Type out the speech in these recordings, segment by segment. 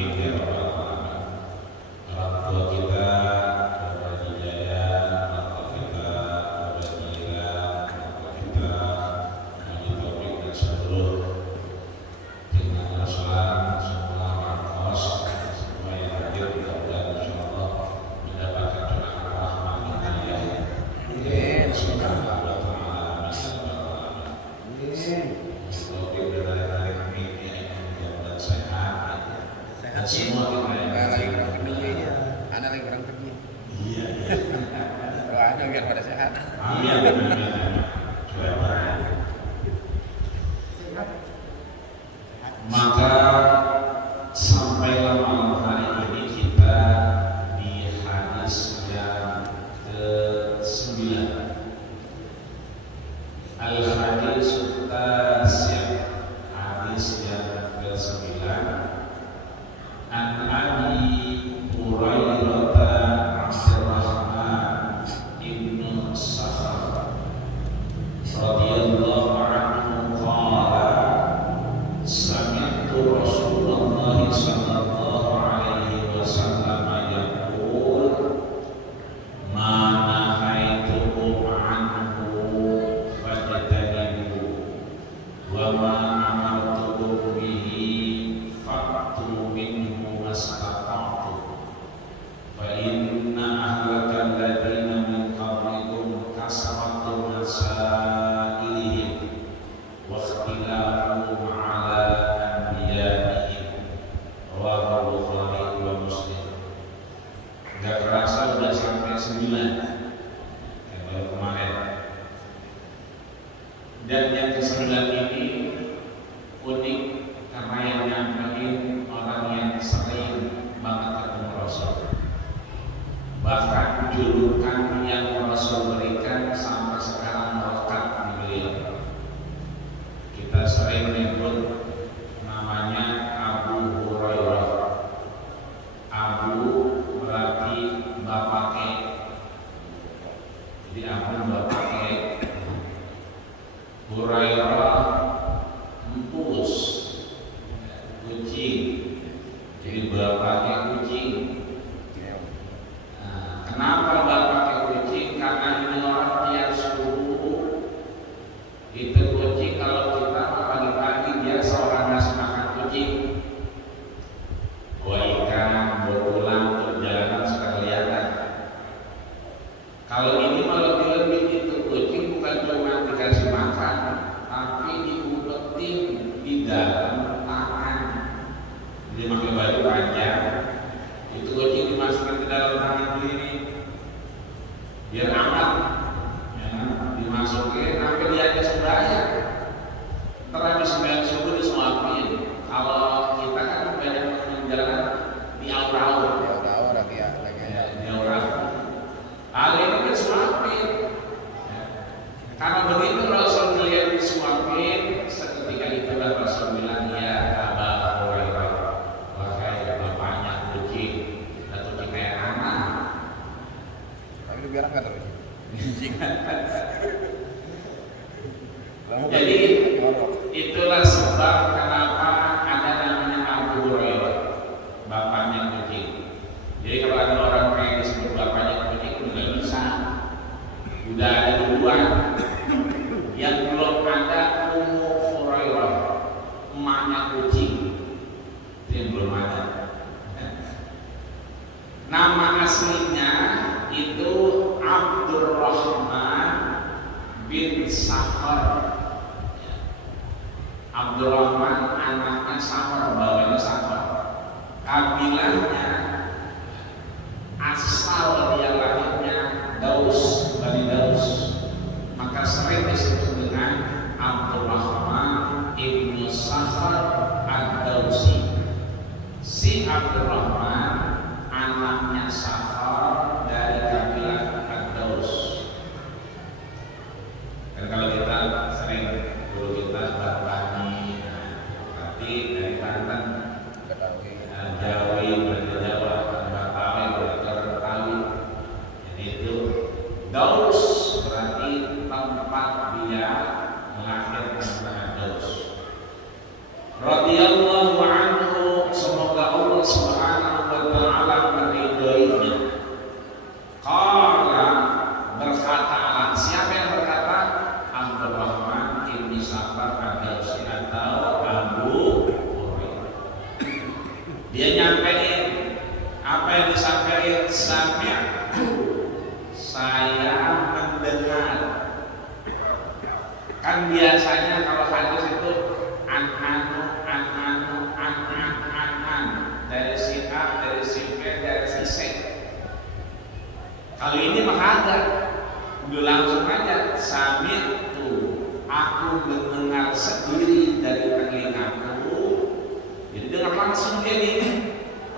Amin ya rabbal alamin. Orang tua kita, Bapak Hidayah, orang tua kita, Bapak Jira, orang tua kita, Haji Taufik dan seluruh tim Islam, semua markos, semua yang hadir mudah-mudahan insyaallah mendapatkan curahan rahmat dan hidayah. Amin. Subhanallah wa ta'ala. Amin. Taufik dan lain-lain amin ya. Mudah-mudahan sehat. Dan semua kita yang lagi kurang kerja ya, anak lagi kurang kerja. iya. Doanya biar pada sehat. Iya benar. Maka sampailah malam hari ini kita di hadis yang ke-9. Al-hadis at-tasi', hadis yang ke-9. An Abi Hurairah Abdurrahman ibnu Sakhar radhiyallahu anhu qala sami'tu Rasulullah sallallahu alaihi wasallam yaqul ma nahaitukum anhu fajtanibu wa ma amartukum bihi fa'tu minhu mastata'tu fa inna ahlakal ladina min qablikum kasratu masailihim wa ikhtilafuhum ala anbiya'ihim rawahu Bukhari wa Muslim. Gak kerasa udah sampai 9 yang baru kemarin. Dan yang ke-9 ini unik karena yang nyampein orang yang sering banget ketemu Rasul. Bahkan julukan yang Rasul berikan sampai sekarang melekat di beliau. Kita sering menyebut namanya Abu Hurairah. Abu berarti bapake. Jadi Abu bapake. Hurairah empus, kucing. Jadi bapake kucing. Nah, kenapa bapake kucing? Karena ini orang yang suhu. Itu kucing kalau kita pagi-pagi biasa orang ngasih makan kucing. Buah ikan, berulang, perjalanan suka kelihatan. Kalau ini malah lebih itu kucing bukan cuma dikasih makan, tapi diumpetin di dalam tangan. Dia pakai baju panjang, itu kucing dimasukkan ke dalam tangan ini, biar aman. Ya, dimasukin sampai dia aja sembahyang. Ntar habis sembahyang subuh disuapin. Kalau kita kan banyak menjalan di aur-aur. Di aur-aur. Hal ini kan suapin. Karena begitu Rasul melihat disuapin, seketika itulah Rasul bilang, ya Aba Hurairah, wahai bapaknya kucing, atau kucing kayak anak. Tapi biar enggak terus. Jadi itulah sebab kenapa ada namanya Abu Hurairah, bapaknya kucing. Jadi kalau ada orang kayak disebut bapaknya kucing udah nggak bisa, udah ada duluan. Yang belum ada Ummu Hurairah, emaknya kucing, itu yang belum ada. Nama aslinya itu Abdurrahman bin Sakhar. Abdurrahman anaknya Sakhar, bapaknya Sakhar. Kabilahnya asal dia lahirnya Daus, Bani Daus. Maka sering disebut dengan Abdurrahman ibnu Sakhar ad-Dausi. Si Abdurrahman anaknya Sakhar dari kabilah ad-Daus. Dan kalau kita sering guru kita Bani, tapi dari Banten, Jawi, berarti Jawa, Batawi, berarti Betawi. Jadi itu Daus berarti tempat dia melahirkan Daus. Radhiyallahu anhu, semoga Allah Dia nyampein apa yang disampaikan, sami'tu, saya mendengar. Kan biasanya kalau hadis itu an dari si A, dari si B, dari si C. Kalau ini mah ada, udah langsung aja, sami'tu, aku mendengar sendiri dari telingaku. Jadi dengan langsung jadi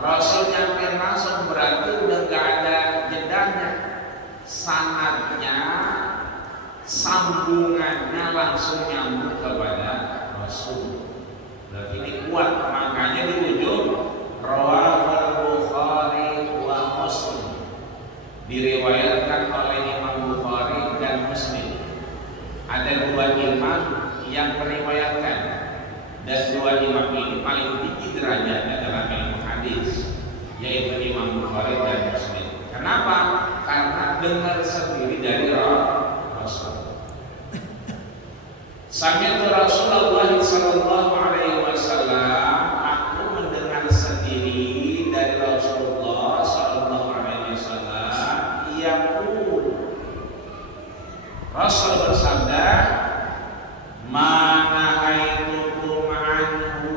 Rasul nyampe langsung, berarti udah gak ada jedanya, sanadnya, sambungannya langsung nyambung kepada Rasul. Berarti ini kuat, makanya di ujung Rawahul Bukhari wa Muslim, diriwayatkan oleh Imam Bukhari dan Muslim. Ada dua imam yang meriwayatkan, dan dua imam ini paling tinggi derajatnya dalam ilmu hadis, yaitu Imam Bukhari dan Muslim. Kenapa? Karena dengar sendiri dari Rasul. Sami'tu Rasulullah sallallahu alaihi wasallam, aku mendengar sendiri dari Rasulullah sallallahu alaihi wasallam, yaqul, Rasul bersabda, mana haitukum anhu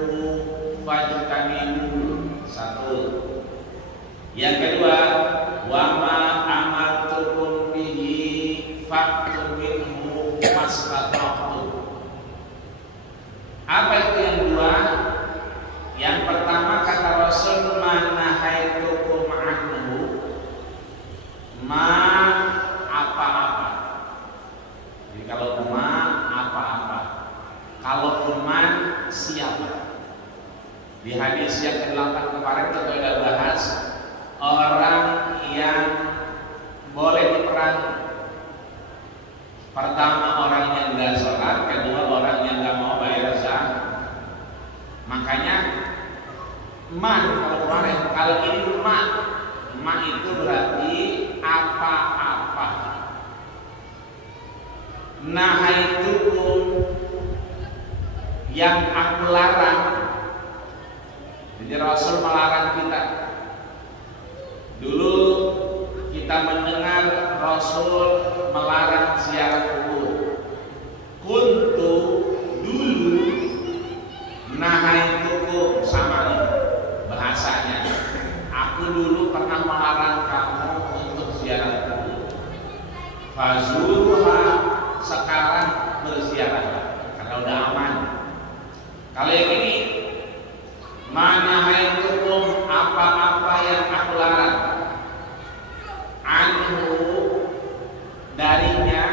fajtanibu. Satu. Yang kedua, wa ma amartukum bihi fa'tu minhu mastata'tum. Apa itu yang dua? Yang pertama kata Rasul, mana haitukum anhu, ma apa-apa. Jadi kalau ma apa-apa, kalau teman siapa? Di hadis yang ke-8 kemarin kita sudah bahas orang yang boleh diperangi. Pertama orang yang nggak sholat, kedua orang yang nggak mau bayar zakat. Makanya kalau kemarin, kalau ini ma itu berarti apa-apa. Nahaitukum, yang aku larang. Jadi Rasul melarang kita. Dulu kita mendengar Rasul melarang ziarah kubur. Kuntu, dulu, nahaitukum, sama nih bahasanya. Aku dulu pernah melarang kamu untuk ziarah kubur. Fazuruha, sekarang berziarah karena udah aman. Kalau yang ini, mana haitukum, apa-apa yang aku larang, anhu, darinya,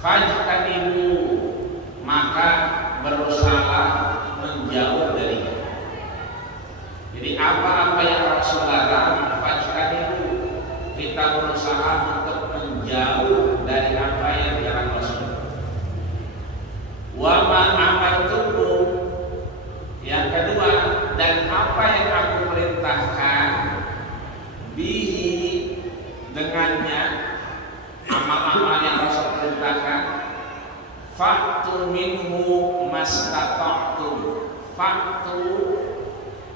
fajtanibu, maka berusaha menjauh darinya. Jadi apa-apa yang Rasul larang, fajtanibu, kita berusaha untuk menjauh dari apa yang dilarang Rasul. Wa ma amartukum, yang kedua, dan apa yang aku perintahkan, bihi, dengannya, amal-amal yang Rasul perintahkan, fa'tu minhu mastata'tum. Fa'tu,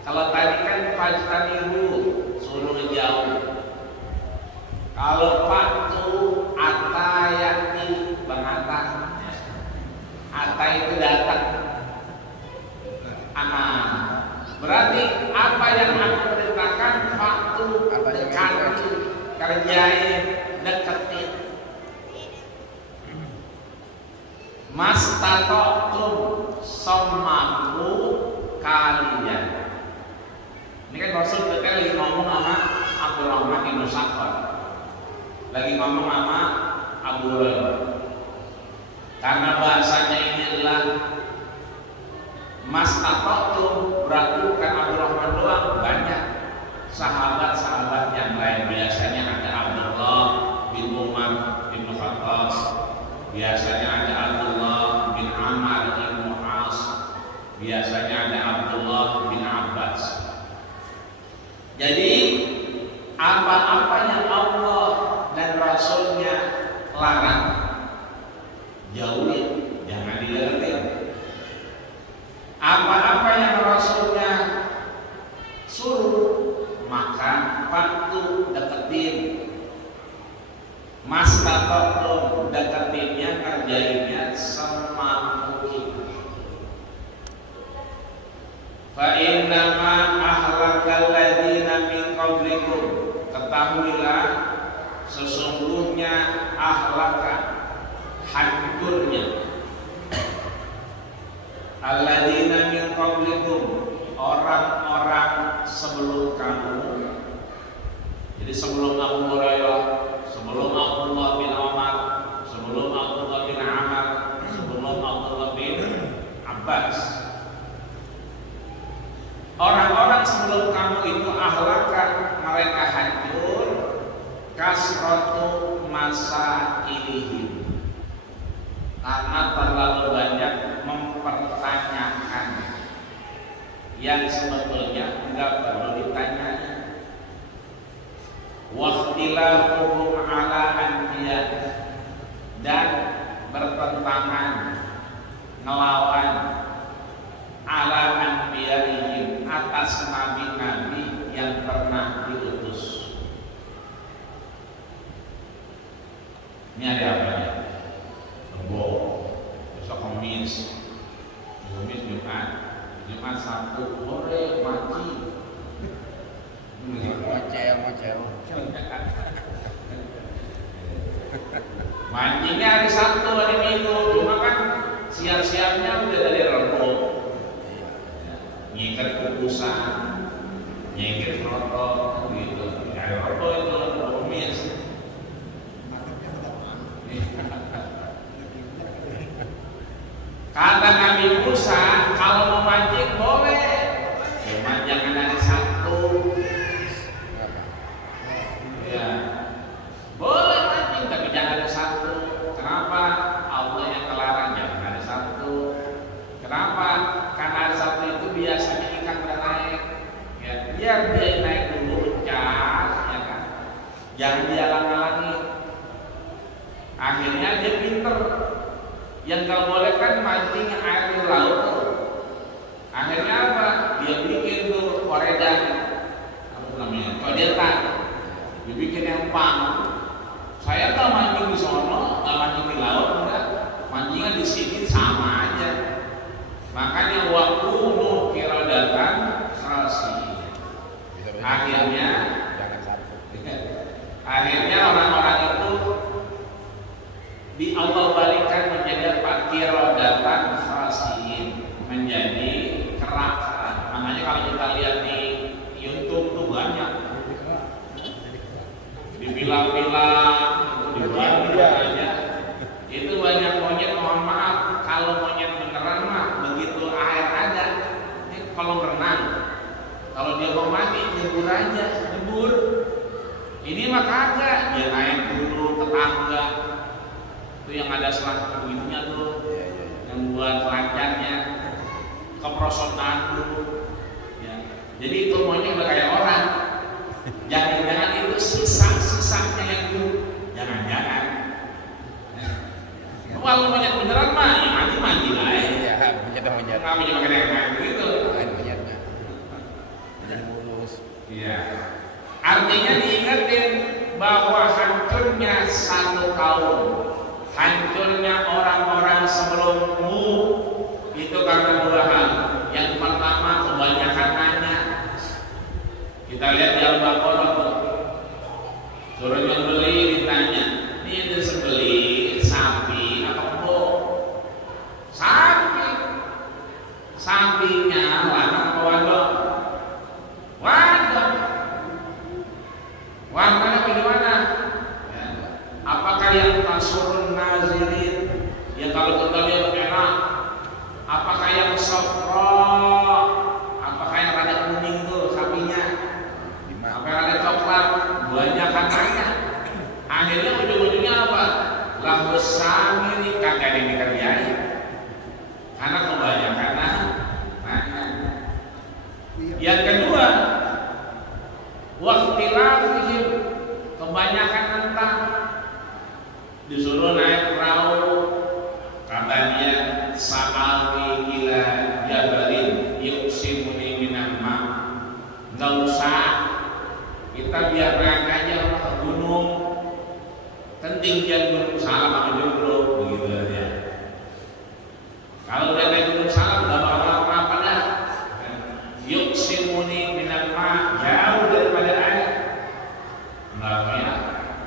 kalau tadi kan fajtanibu, suruh ngejauh. Kalau fa'tu, atayati, bang Ata itu datang. Berarti apa yang aku perintahkan, fa'tu, dekati, kerjain, deketin. Mastata'tum, semampu kalian. Ini kan Rasul kita lagi ngomong sama Abdurrahman bin Safar, lagi ngomong sama Abu Hurairah. Karena bahasanya ini adalah mastata'tum, berarti bukan Abdurrahman doang, banyak sahabat-sahabat yang lain. Biasanya ada Abdullah bin Umar bin Khattab, biasanya ada Abdullah bin Amr bin As, biasanya ada Abdullah bin Abbas. Jadi apa-apa yang Allah dan Rasulnya larang, jauhin, jangan dideketin. Apa-apa yang Rasulnya Mastata'tum, deketinnya, ngerjainnya semampu kita. Fa innama ahlakal ladzina min qablikum, ketahuilah sesungguhnya ahlaka, hancurnya, alladzina min qablikum, orang-orang sebelum kamu. Jadi sebelum Abu Hurairah, sebelum Abdullah bin Umar, sebelum Abdullah bin Amr, sebelum Abdullah bin Abbas, orang-orang sebelum kamu itu ahlaka, mereka hancur, kasratu masa ilihim, karena terlalu banyak mempertanyakan yang sebetulnya tidak perlu ditanyai. Waqtilafuhum ala anbiya, dan bertentangan, ngelawan, ala anbiya'ihim, atas nabi-nabi yang pernah diutus. Ini ada apa ya? Rebo, besok Kamis, Jumat, Jumat Sabtu, sore wajib. Macel. Mancingnya hari Sabtu, hari Minggu, cuma kan siap-siapnya udah dari Rebo. Nyikat kukusan, nyikat rotok, gitu. Dari Rebo itu Kamis. Kata Nabi Musa, kalau mau mancing boleh, cuma jangan hari Sabtu. Ya, boleh mancing tapi jangan hari Sabtu. Kenapa? Allah yang melarang jangan hari Sabtu. Kenapa? Karena hari Sabtu itu biasanya ikan udah naik. Ya, biar dia naik dulu cas, ya kan? Jangan dihalang-halangi. Akhirnya dia pinter. Yang gak boleh kan mancing air di laut tuh. Akhirnya apa? Dia bikin tuh koredan, apa namanya, kodetan. Dia bikin empang. Saya tak mancing di sono, nggak mancing di laut, enggak. Mancingan di sini sama aja. Makanya waktu nuh kira datang selesai. Akhirnya, akhirnya orang-orang itu di Allah balikan menjadi pakiro datang khasiin, menjadi kerak. Makanya kalau kita lihat di YouTube tuh banyak dibilang-bilang, dibilang-bilangnya itu banyak monyet. Mohon maaf, kalau monyet beneran mah begitu air ada, ini kalau berenang, kalau dia mau mandi nyebur aja, nyebur. Ini mah kagak, dia naik dulu ke tangga. Itu yang ada selang itunya tuh, yang buat lancarnya, keprosotan dulu. Ya. Jadi itu maunya udah kayak orang. Jangan-jangan itu sisa-sisanya yang dulu. Jangan-jangan. Kalau monyet beneran mah, ya mandi lah ya. Iya, monyet. Nggak punya makan yang lain begitu. Monyetnya. Jadi mulus. Iya. Artinya diingetin bahwa hancurnya satu kaum, hancurnya orang-orang sebelummu itu karena dua hal. Yang pertama, kebanyakan nanya. Kita lihat di Al-Baqarah tuh, suruh beli ditanya, ini yang disembeli sapi atau kebo? Sapi. Sapinya lanang atau wadon? Wadon. Warnanya bagaimana? Ya. Apakah yang kasurun nazirin? Ya kalau kita lihat merah. Apakah yang safra? Apakah yang rada kuning tuh sapinya? Apa yang ada coklat? Banyak kan nanya. Akhirnya ujung-ujungnya apa? Lah besar ini kagak dikerjain. Karena kebanyakan nanya. Yang kedua, waqtilafihim, kebanyakan tentang disuruh naik perahu, kata dia sa'awi ila jabalin yuqsimuni minan ma. Enggak usah, kita biar naik aja ke gunung. Kan penting dia Gunung Salam sama jomblo begitu ya. Kalau udah naik Gunung Salam nggak bakal apa-apa dah. Yuk simuni minal ma, jauh daripada air. Namanya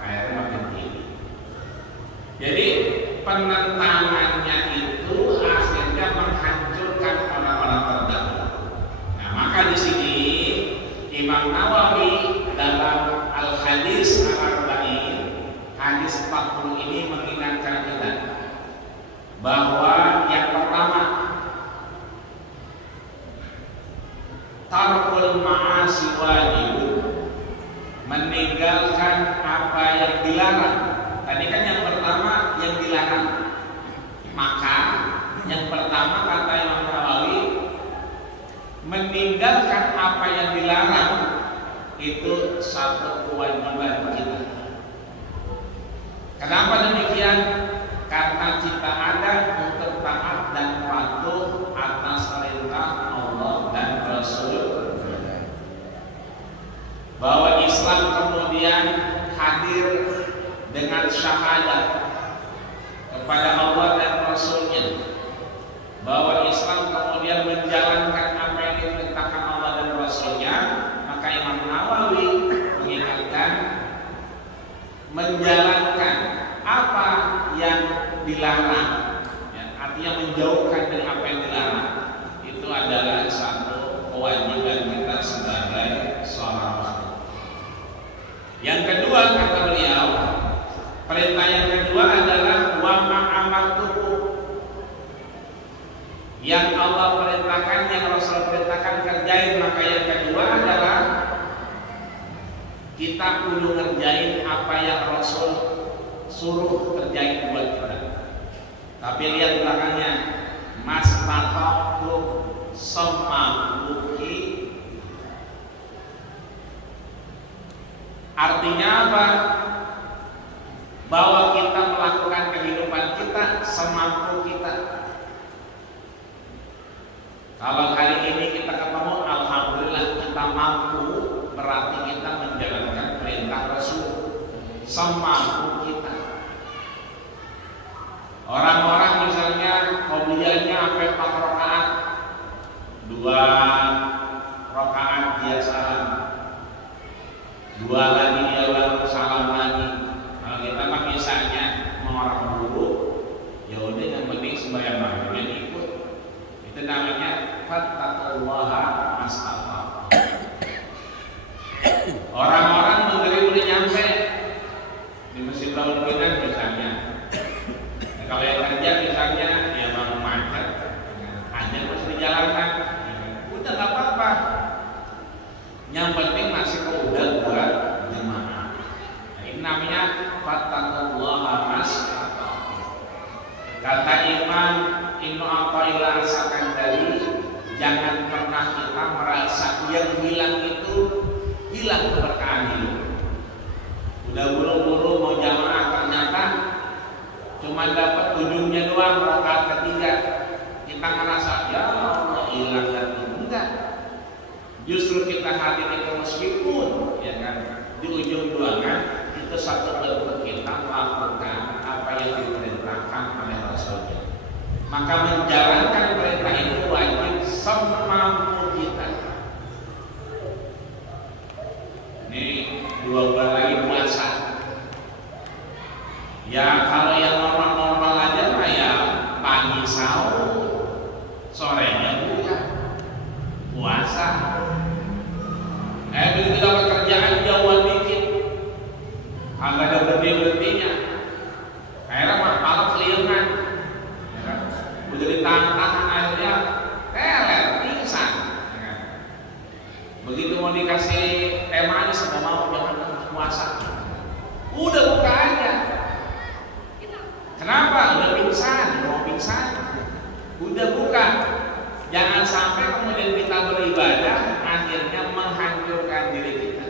airnya makin tinggi. Jadi penentangannya itu akhirnya menghancurkan orang-orang terdahulu. Nah, maka di sini Imam Nawawi dalam Al-Hadis Al-Arba'in hadis 40 ini mengingatkan kita bahwa yang pertama, tarkul ma'asi wajib, meninggalkan apa yang dilarang. Tadi kan yang pertama yang dilarang. Maka yang pertama kata Imam Nawawi, meninggalkan apa yang dilarang itu satu kewajiban kita. Kenapa demikian? Karena kita ada untuk taat dan patuh atas perintah Allah dan Rasul. Bahwa Islam kemudian hadir dengan syahadat kepada Allah dan Rasulnya. Bahwa Islam kemudian menjalankan apa yang diperintahkan Allah dan Rasulnya. Maka Imam Nawawi mengingatkan menjalankan apa yang dilarang, ya, artinya menjauhkan dari apa yang dilarang itu adalah satu kewajiban kita sebagai seorang muslim. Yang kedua kata beliau, perintah yang kedua adalah wa ma'amatuhu, yang Allah perintahkan, yang Rasul perintahkan kerjain. Maka yang kedua adalah kita kudu ngerjain apa yang Rasul suruh kerjain buat kita. Tapi lihat belakangnya, mastata'tu semampuki. Artinya apa? Bahwa kita melakukan kehidupan kita semampu kita. Kalau hari ini kita ketemu, alhamdulillah kita mampu, berarti kita menjalankan perintah Rasul semampu kita. Orang-orang misalnya hobinya sampai 4 rakaat, 2 rakaat dia salam, 2 lagi dia baru salam lagi. Kalau kita mah misalnya mau orang dulu, ya udah yang penting sembahyang maghrib ikut. Itu namanya fattaqullaha mastata'tum. Orang-orang maghrib udah nyampe di Masjid Raul Qinan misalnya. Nah, kalau yang kerja misalnya ya bangun macet, hanya harus dijalankan. Udah nggak apa-apa. Yang penting masih udah buat jemaah. Nah, ini namanya fattaqullaha mastata'tum. Kata Imam Ibnu Athaillah As-Sakandari, jangan pernah kita merasa yang hilang itu hilang keberkahan hidup. Udah buru-buru mau jamaah, ternyata cuma dapat ujungnya doang, rakaat ketiga. Kita ngerasa ya Allah hilang dan enggak. Justru kita hadir itu meskipun ya kan di ujung ruangan itu satu bentuk kita melakukan apa yang diperintahkan oleh Rasulnya. Maka menjalankan perintah itu wajib semampu kita. Ini 2 bulan lagi puasa. Ya kalau yang normal-normal aja mah ya pagi sahur, sorenya buka puasa. Begitu dapat kerjaan jauhan dikit, agak ada berhenti-berhentinya. Akhirnya mah malah keliengan, ya kan? Udah ditahan-tahan akhirnya teler pingsan. Ya kan? Begitu mau dikasih teh manis nggak mau, jangan puasa. Udah buka aja. Kenapa? Udah pingsan, mau pingsan. Udah buka. Jangan sampai kemudian kita beribadah akhirnya menghancurkan diri kita.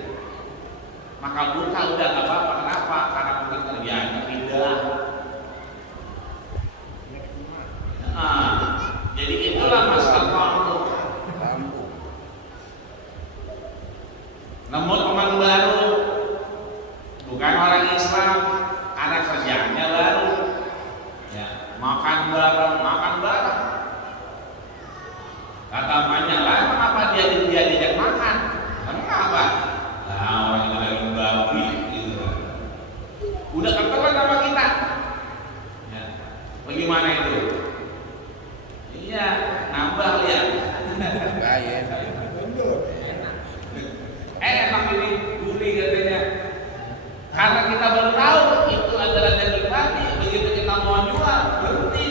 Maka buka udah nggak apa-apa. Kenapa? Karena mungkin kerjaannya pindah. Jadi itulah masalah waktu. Namun teman baru bukan orang Islam, ada kerja kita baru tahu itu adalah daging babi, begitu kita mau jual berhenti,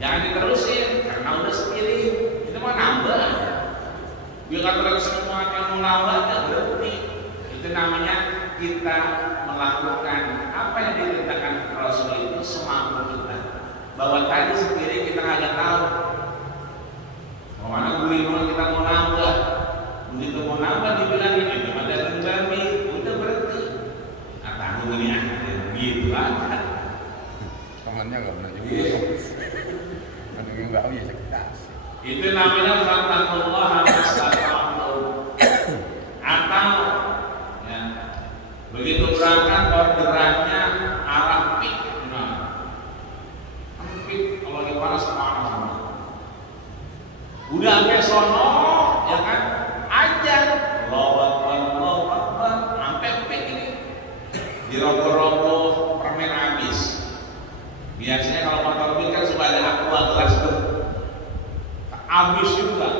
jangan diterusin karena udah sendiri itu mah nambah. Bila terus semua yang melawannya berhenti, itu namanya kita melakukan apa yang diperintahkan Rasul itu semampu kita. Bahwa tadi sendiri kita nggak tahu mana gulungan kita mau nambah, begitu mau nambah dibilang ini cuma daging babi, udah berhenti. Nah tanggung ini gitu aja. Temannya nggak pernah juga. Daging babi ya sekitar. Itu namanya fattaqullaha mastata'tum. Atau ya, begitu berangkat orderannya arah pik, nah, pik kalau lagi panas panas. Udah sampai sono, ya kan? Ajar, Allahu Akbar, sampai pik ini dirogoh-rogoh permen habis. Biasanya kalau motor pik kan suka ada aqua gelas tuh, habis juga,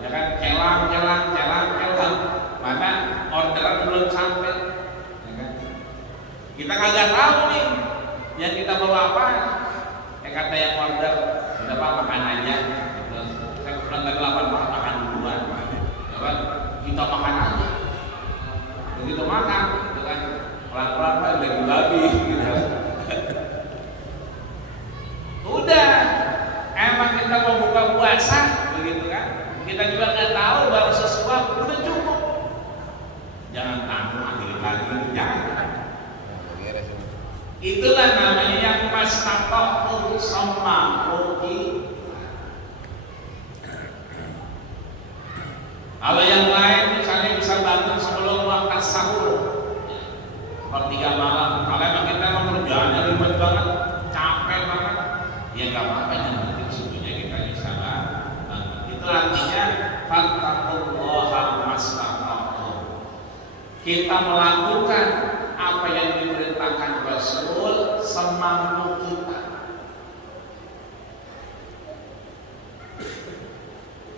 ya kan? Celang. Mana orderan belum sampai, ya kan? Kita kagak tahu nih, yang kita bawa apa? Kata yang order, tidak apa makan aja. Bulan ke-8 makan duluan, ya kan? Kita makan aja. Begitu makan, gitu kan? Pelan-pelan daging babi, gitu. Udah, emang kita mau buka puasa, begitu kan? Kita juga nggak tahu baru sesuap, udah cukup. Jangan tanggung ambil lagi, jangan. Itulah namanya yang mastata'tum semampu kita. Kalau yang lain misalnya bisa bangun sebelum waktu sahur, sepertiga malam. Kalau emang kita mau kerjaannya ribet banget, capek banget, ya nggak apa-apa, yang penting sebetulnya kita bisa bangun. Itu artinya fattaqullaha mastata'tum. Kita melakukan apa yang diperintahkan Rasul semampu kita.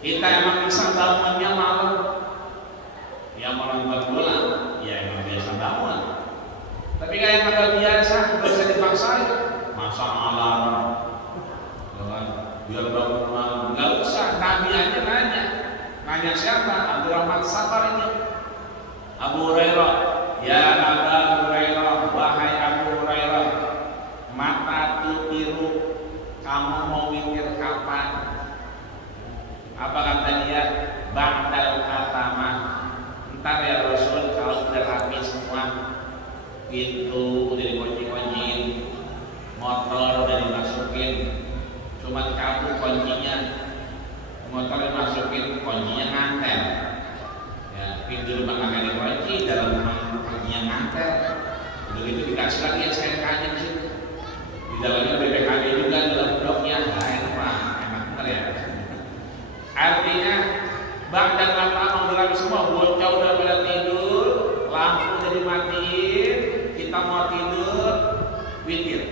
Kita emang bisa bangunnya malam, ya malam bola, ya emang biasa bangun. Tapi kayak nggak biasa, nggak bisa dipaksain. Masa alarm, biar bangun malam, nggak usah. Nabi aja nanya siapa? Abdurrahman Safar ini. Abu Hurairah, ya Abu Hurairah, wahai Abu Hurairah, mata tutiru, kamu mau witir kapan? Apa kata dia? Ba'dal khatamah. Entar ya Rasul, kalau sudah habis semua, pintu udah dikunci-kunciin, motor udah dimasukin, cuma kabur kuncinya, motor dimasukin, kuncinya ngantel. Ya, pintu rumah nggak dikunci, dalam rumah kuncinya ngantel. Begitu dikasih lagi SNK-nya di situ. Di dalamnya BPKB juga, dalam bloknya, enak bener ya. Artinya ba'dal khatamah udah semua, bocah udah pada tidur, lampu udah dimatiin, kita mau tidur, witir.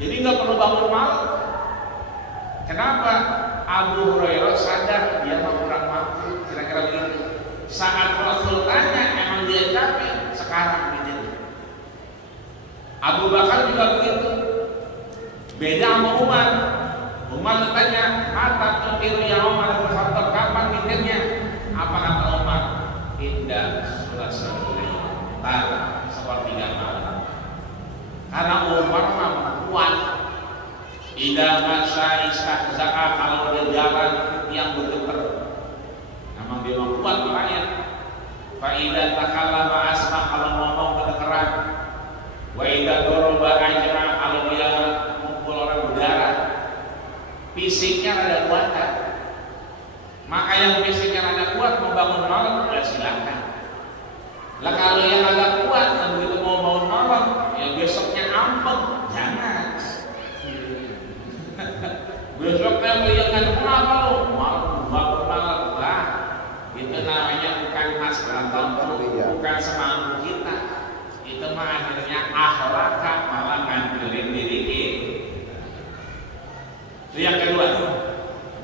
Jadi nggak perlu bangun malam. Kenapa? Abu Hurairah sadar dia mau kurang mampu, kira-kira begitu. Saat Rasul tanya, emang dia capek, sekarang witir. Abu Bakar juga begitu. Beda sama Umar. Umar ditanya, mata tutiru ya Umar bin Khattab, kapan witirnya? Apa kata Umar? Indah surat sepertiga malam. Karena Umar mah kuat. Idza masya istahza'a, kalau dia jalan yang bergetar. Memang dia mah kuat makanya. Fa idza takallama asma, kalau ngomong kedengeran. Wa idza daraba ajra, kalau dia mukul orang berdarah. Fisiknya ada kuatan. Maka yang fisiknya ada kuat mau bangun malam, ya silakan. Lah kalau yang agak kuat dan begitu mau bangun malam, ya besoknya ambek, jangan. Besoknya melihatkan apa lo? Malam bangun malam lah. Itu namanya bukan masalah tentu, bukan semampu kita. Itu mah akhirnya akhlak malah ngancurin diri kita. Itu yang kedua.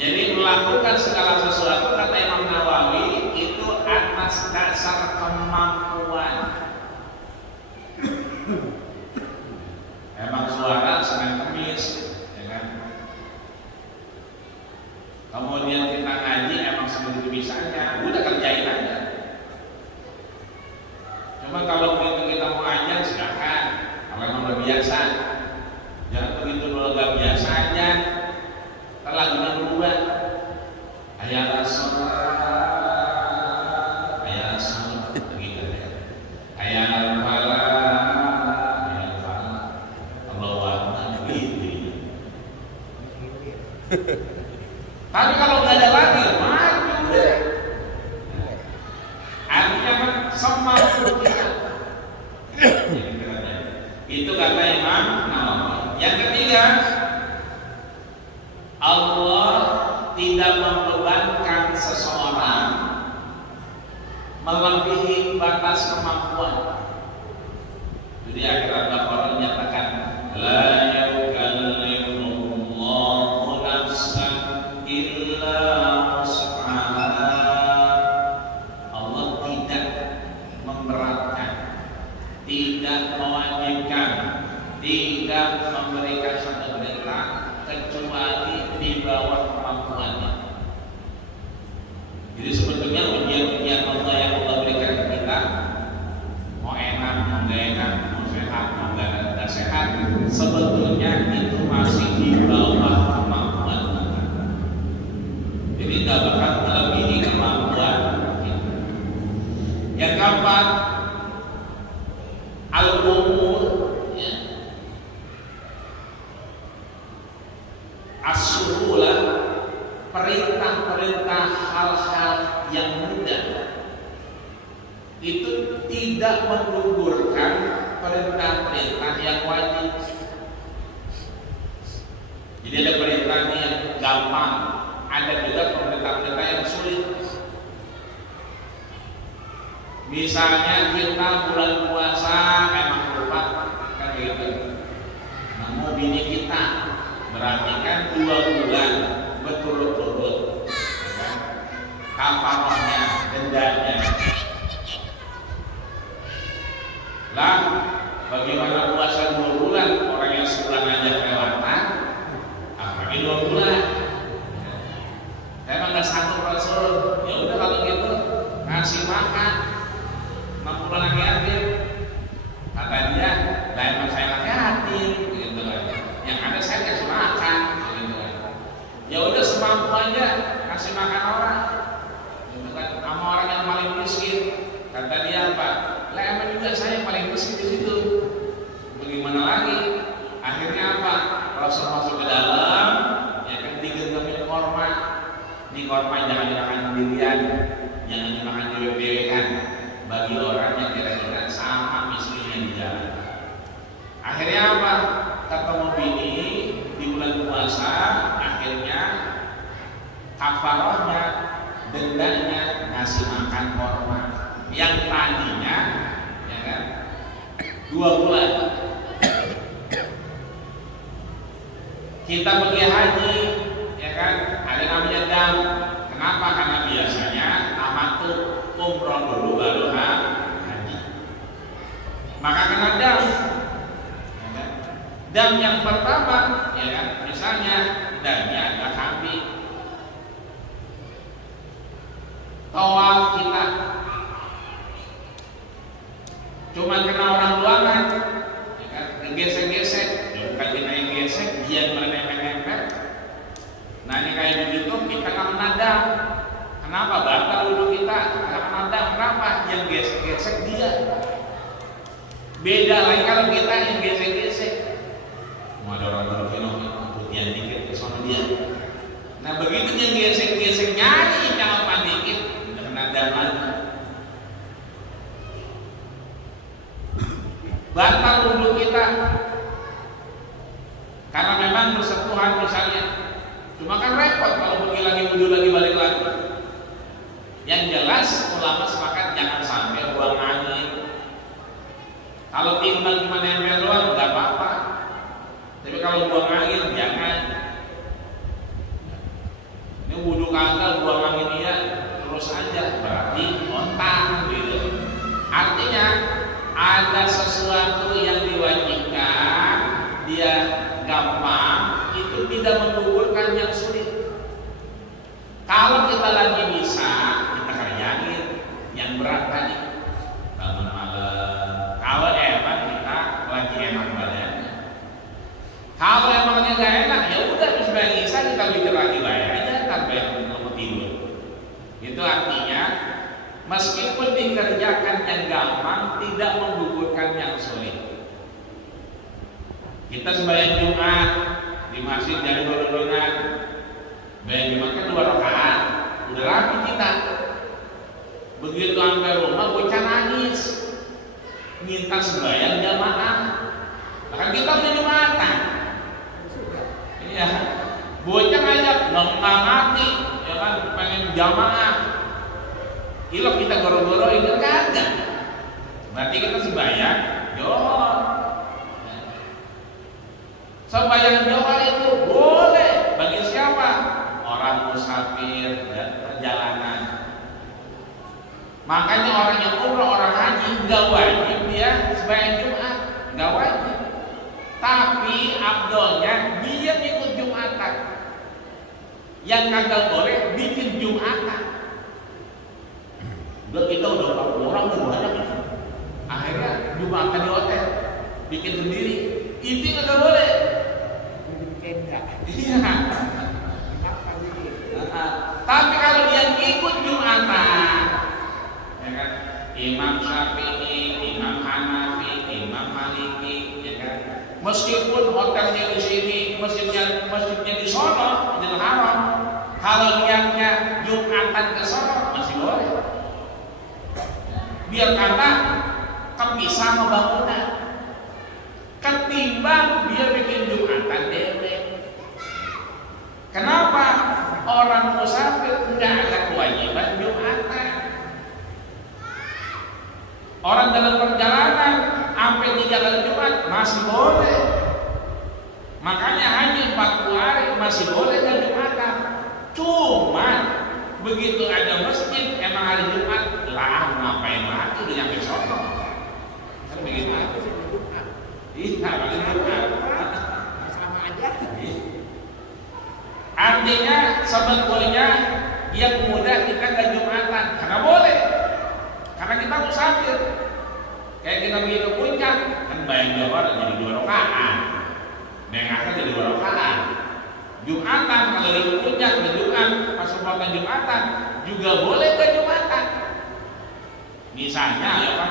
Jadi melakukan segala sesuatu, kata Imam Nawawi, itu atas dasar kemampuan. kata Imam Nawawi. Yang ketiga, Allah tidak membebankan seseorang melebihi batas kemampuan. Jadi akhirat Baqarah menyatakan la yukallifullahu nafsan illa wus'aha. Allah tidak memberatkan, tidak mewajibkan, tidak memberikan satu perintah kecuali di bawah kemampuannya. Jadi sebetulnya ujian-ujian Allah yang Allah berikan ke kita, mau enak, mau gak enak, mau sehat, mau gak sehat, sebetulnya itu masih di bawah kemampuan kita. Jadi gak bakal melebihi kemampuan kita. Yang keempat, al-umur, ya. As-suhulah, perintah-perintah hal-hal yang mudah itu tidak menggugurkan perintah-perintah yang wajib. Jadi ada perintah yang gampang, ada juga perintah-perintah yang sulit. Misalnya kita bulan puasa memang lupa kan gitu. Namun bini kita berarti kan 2 bulan berturut-turut, kafarahnya, dendanya. Lah, bagaimana puasa 2 bulan orang yang sebulan aja kelewatan, apalagi 2 bulan? Saya emang nggak sanggup Rasul. Ya udah kalau gitu kasih makan 6 bulan lagi yatim. Kata dia, lah emang saya lagi yatim, gitu kan. Yang ada saya kasih makan, gitu kan. Ya udah semampu aja kasih makan orang, gitu kan. Sama orang yang paling miskin. Kata dia apa? Lah emang juga saya paling miskin di situ. Bagaimana lagi? Akhirnya apa? Rasul masuk ke dalam, ya kan, digenggamin korma. Di korma jangan dimakan sendirian, jangan dimakan dewek-dewekan. Bagi orang yang kira-kira sama miskinnya di jalan. Akhirnya apa? Ketemu bini di bulan puasa, akhirnya kafarahnya, dendanya ngasih makan korma. Yang tadinya, ya kan, 2 bulan. Kita pergi haji, ya kan, ada namanya dam. Kenapa? Karena biasanya tamattu, umroh dulu baru haji. Maka kena dam. Ya kan? Dam yang pertama, ya kan, misalnya damnya ada kambing. Tawaf kita cuma kena orang luangan, ya kan, ngegesek-gesek, bukan kita yang gesek, dia menempel-nempel. Nah ini kayak begitu kita kena dam. Kenapa? Batal wudhu kita karena kena dam. Kenapa? Yang gesek-gesek dia. Beda lagi kalau kita yang gesek-gesek. Mau ada orang putihan dikit ke sana dia. Nah begitu yang gesek-gesek nyari jawaban dikit, udah kena dam lagi. Batal wudhu kita karena memang bersentuhan misalnya. Cuma kan repot kalau pergi lagi wudhu lagi balik lagi. Yang jelas ulama sepakat jangan sampai buang angin. Kalau timbang cuma nempel doang nggak apa-apa. Tapi kalau buang angin jangan. Ini wudhu kagak buang angin iya terus aja berarti ontang gitu. Artinya ada sesuatu yang diwajibkan, dia gampang, itu tidak menggugurkan yang sulit. Kalau kita lagi bisa, kita kerjain yang berat tadi, bangun malam. Kalau emang kita lagi enak badannya. Kalau emangnya nggak enak, ya udah bisa kita mikir lagi bayar aja, tanpa mau tidur. Itu artinya meskipun dikerjakan yang gampang, tidak menggugurkan yang sulit. Kita sembahyang Jumat di masjid jadi duduk-dudukan. Sembahyang Jumat kan 2 rakaat, udah rapi kita. Begitu sampai rumah bocah nangis, minta sembahyang jamaah. Bahkan kita udah Jumatan. Iya. Bocah ngajak nggak mati, ya kan pengen jamaah. Ilok kita goro-goro itu kagak. Berarti kita sembahyang johor. Sembahyang johor itu boleh bagi siapa? Orang musafir dan perjalanan. Makanya orang yang umroh, orang haji nggak wajib dia sembahyang Jumat, nggak wajib. Tapi abdolnya dia ikut Jumatan. Yang kagak boleh bikin Jumatan. Udah kita udah 40 orang udah banyak itu. Akhirnya Jumatan di hotel, bikin sendiri. Itu nggak boleh. Iya. Tapi kalau dia ikut Jumatan, ya kan, Imam Syafi'i, Imam Hanafi, Imam Maliki, ya kan, meskipun hotelnya di sini, masjidnya di sono, di Haram, kalau niatnya Jumatan ke sono masih boleh. Biar kata kepisah sama bangunan, ketimbang dia bikin Jumatan dewe. Kenapa? Orang musafir nggak ada kewajiban Jumatan. Orang dalam perjalanan sampai 3 kali Jumat masih boleh. Makanya hanya 40 hari masih boleh ke Jumatan. Cuman begitu ada masjid emang hari Jumat lah ngapain lagi udah nyampe sono. Kan begitu. Iya, paling Jumat. Sama aja. Artinya sebetulnya yang mudah kita ke Jumatan karena boleh, karena kita musafir. Kayak kita begitu puncak kan bayang johor jadi 2 rakaat, mengakan jadi 2 rakaat. Jumatan kalau di puncak ke Jumat pas sholat Jumatan juga boleh ke Jumatan. Misalnya ya kan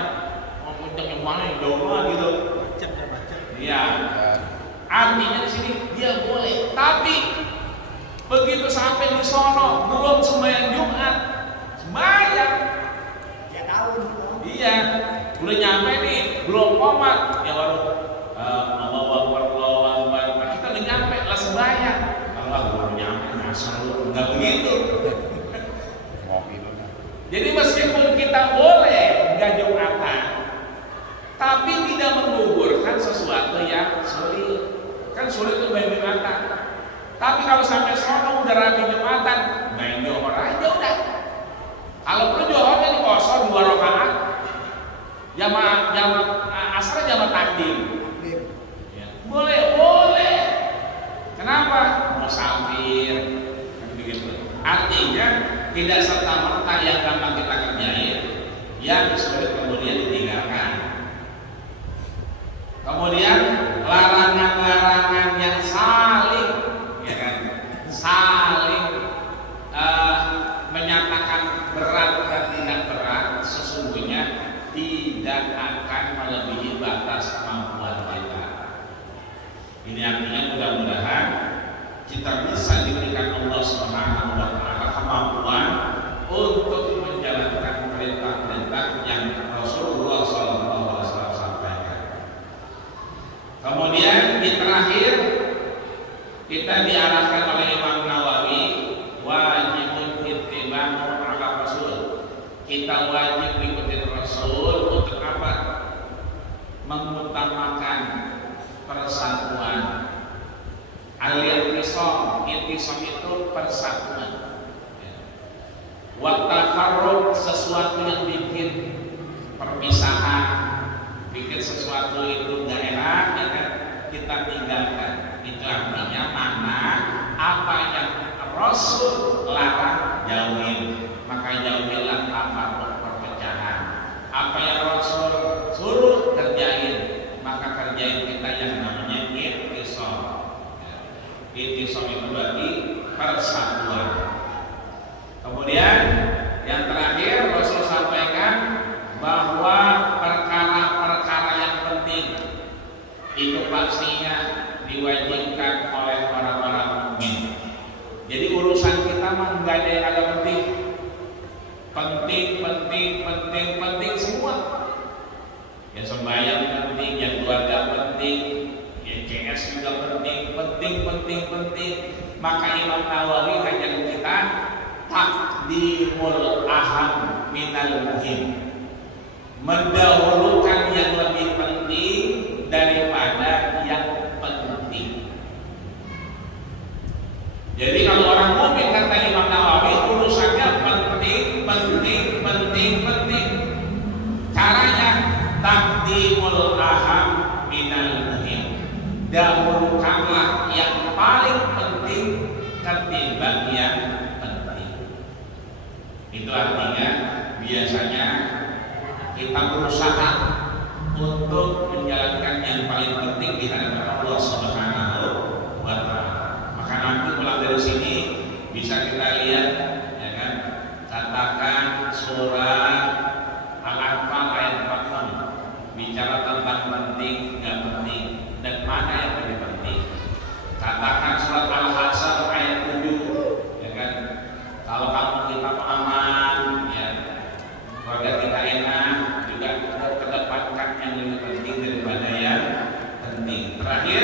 mau puncak yang mana yang jauh banget gitu. Baca. Iya. Artinya di sini dia boleh, tapi begitu sampai di sono belum sembahyang Jumat, sembahyang. Ya tahu. Iya, udah nyampe nih, belum komat, ya baru Allahu Akbar. Kita udah nyampe, lah sembahyang. Kalau nggak baru nyampe, asal lu nggak begitu. Jadi meskipun kita boleh nggak Jumatan, tapi tidak menggugurkan sesuatu yang sulit. Kan sulit itu main Jumatan. Tapi kalau sampai sono udah rapi Jumatan, main johor aja udah. Kalau perlu johornya di kosong 2 rakaat, jamaah asar jamaah takdim. Ya. Boleh. Kenapa? Musafir, kan begitu. Artinya tidak serta-merta yang gampang kita kerjain, yang sulit kemudian ditinggalkan. Kemudian larangan-larangan yang saling menyatakan berat dan tidak berat sesungguhnya tidak akan melebihi batas kemampuan kita. Ini artinya mudah-mudahan kita bisa diberikan Allah Subhanahu wa taala kemampuan untuk menjalankan perintah-perintah yang Rasulullah SAW sampaikan. Kemudian di terakhir kita diarahkan oleh Imam Nawawi wajibun ittiba'u ala Rasul. Kita wajib mengikuti Rasul untuk apa? Mengutamakan persatuan. Al-intisam itu persatuan. Wa tafarruq sesuatu yang bikin perpisahan, bikin sesuatu itu enggak enak, ya kan? Kita tinggalkan. Itu artinya mana apa yang Rasul larang jauhin, maka jauhilah tafarruq perpecahan. Apa yang Rasul suruh kerjain, maka kerjain kita yang namanya intisam. Intisam itu berarti persatuan. Kemudian yang terakhir Rasul sampaikan bahwa perkara-perkara yang penting itu pastinya diwajibkan oleh orang-orang mukmin. Jadi urusan kita mah nggak ada yang ada penting semua. Ya sembahyang penting, ya keluarga penting, ya CS juga penting. Maka Imam Nawawi ngajarin kita taqdimul aham minal muhim, mendahulukan yang lebih penting daripada yang penting. Jadi kalau orang mukmin kata Imam Nawawi urusannya penting. Caranya taqdimul aham minal muhim, dahulukanlah yang paling penting ketimbang yang penting. Itu artinya biasanya kita berusaha untuk menjalankan yang paling penting di hadapan Allah Subhanahu wa Ta'ala. Maka nanti pulang dari sini bisa kita lihat, ya kan? Katakan surah Al-Anfal ayat 46 bicara tentang penting, nggak penting, dan mana yang lebih penting. Katakan surat Al-Hasyr ayat 7, ya kan? Kalau kamu kita aman, ya, keluarga kita enak, juga kedepankan yang lebih penting daripada yang penting. Terakhir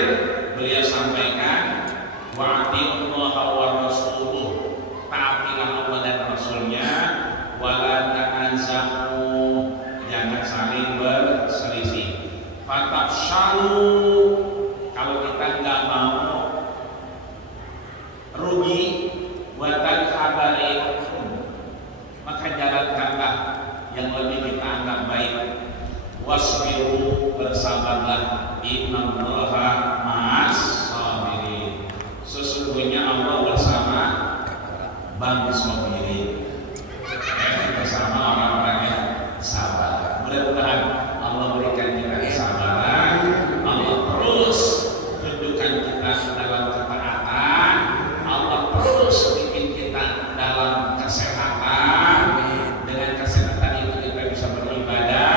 beliau sampaikan wa atiullaha wa rasuluh, taatilah Allah dan Rasulnya, wala tanazamu, jangan saling berselisih. Fatafshalu, kalau kita nggak mau rugi, watan habarikum, maka jalankanlah yang lebih kita anggap baik. Wasbiru, bersabarlah, innallaha ma'as sabirin, sesungguhnya Allah bersama bangsa sabirin, bersama orang-orang yang sabar. Mudah-mudahan Allah berikan kita kesabaran, Allah terus tunjukkan kita dalam ketaatan, Allah terus bikin kita dalam kesehatan. Dengan kesehatan itu kita bisa beribadah,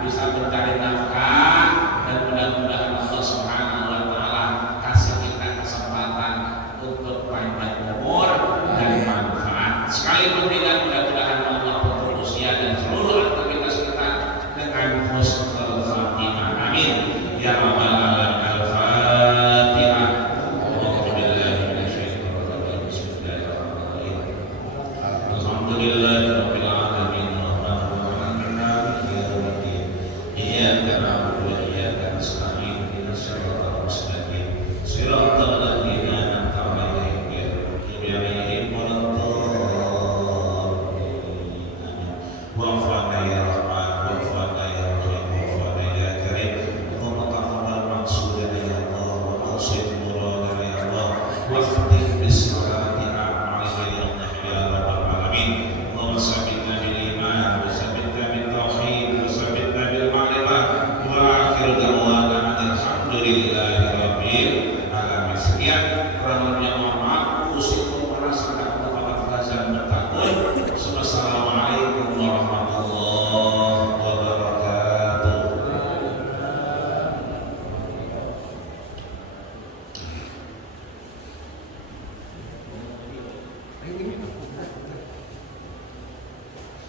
bisa mencari nafkah, dan mudah-mudahan Allah Subhanahu wa Ta'ala kasih kita kesempatan untuk panjang umur dan manfaat. Sekalipun tidak, mudah-mudahan Allah tutup usia dan seluruh aktivitas kita dengan husnul khatimah. Amin ya rabbal alamin. Al-Fatihah. A'udzubillahi minasyaitonir rajim. Bismillahirrahmanirrahim. Alhamdulillahirabbil alamin. Arrahmanir rahim. Iyyaka na'budu wa iyyaka nasta'in. Ihdinas siratal mustaqim. Siratal ladzina an'amta 'alaihim ghairil maghdubi 'alaihim waladdallin. Amin. Wa